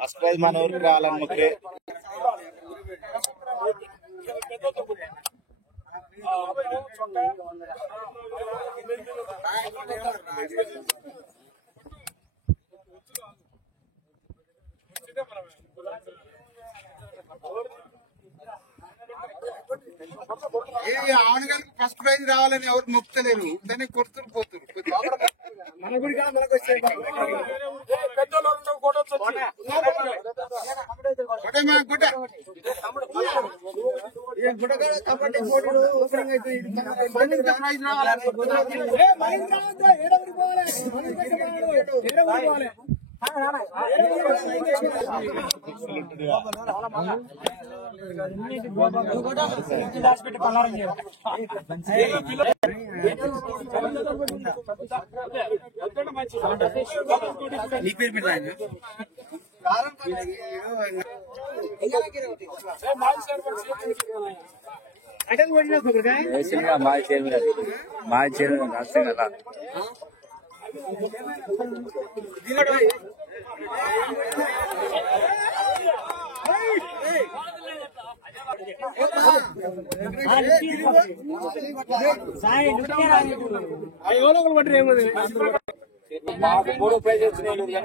First prize మన ఊరికి రావాలన్నప్పుడే ఆడగారికి first prize రావాలని ఎవరు మొక్కుతలేరు దాన్ని కొడుతురు పోతురు మన గుడి మనకు కబడ్డీ పోటీలు ఓపెనింగ్ అయితే ప్రైజ్ రావాలి మాకు 3 ప్రైజ్ వచ్చినాయి కానీ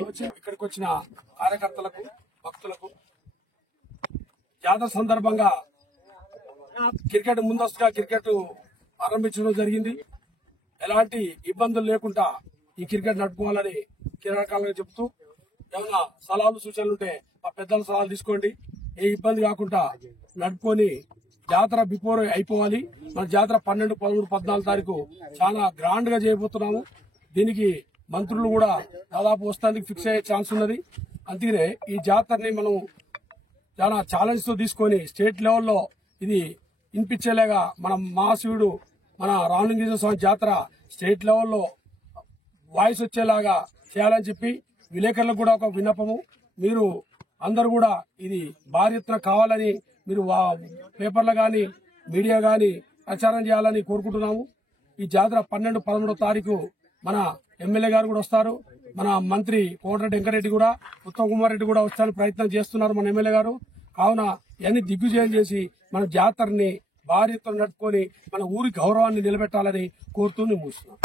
మంచి వాళ్ళకి ఇక్కడికి వచ్చిన కార్యకర్తలకు భక్తులకు జాతర సందర్భంగా క్రికెట్ ముందస్తుగా క్రికెట్ ప్రారంభించడం జరిగింది. ఎలాంటి ఇబ్బందులు లేకుండా ఈ క్రికెట్ నడుపుకోవాలని క్రీడాకారులకు చెప్తూ ఏమైనా సలహాలు సూచనలు ఉంటే మా పెద్దల సలహాలు తీసుకోండి. ఏ ఇబ్బంది కాకుండా నడుపుకొని జాతర బిఫోర్ అయిపోవాలి. మన జాతర 12, 13, 14 తారీఖు చాలా గ్రాండ్ గా చేయబోతున్నాము. దీనికి మంత్రులు కూడా దాదాపు వస్తానికి ఫిక్స్ అయ్యే ఛాన్స్ ఉన్నది. అందుకనే ఈ జాతరని మనం చాలా ఛాలెంజ్ తో తీసుకొని స్టేట్ లెవెల్లో ఇది వినిపించేలాగా మన మహాశివుడు మన రామలింగేశ్వర స్వామి జాతర స్టేట్ లెవెల్లో వాయిస్ వచ్చేలాగా చేయాలని చెప్పి విలేకరులకు కూడా ఒక విన్నపము. మీరు అందరూ కూడా ఇది భారీ ఎత్తున కావాలని మీరు పేపర్లు గాని మీడియా గాని ప్రచారం చేయాలని కోరుకుంటున్నాము. ఈ జాతర 12, 13 తారీఖు మన ఎమ్మెల్యే గారు కూడా వస్తారు. మన మంత్రి కోమటిరెడ్డి వెంకరెడ్డి కూడా, ఉత్తమ్ కుమార్ రెడ్డి కూడా వస్తారని ప్రయత్నం చేస్తున్నారు మన ఎమ్మెల్యే గారు. కావున ఇవన్నీ దిగ్విజయం చేసి మన జాతరని భారీ ఎత్తున నడుపుకొని మన ఊరి గౌరవాన్ని నిలబెట్టాలని కోరుతూ నేను ముగిస్తున్నాను.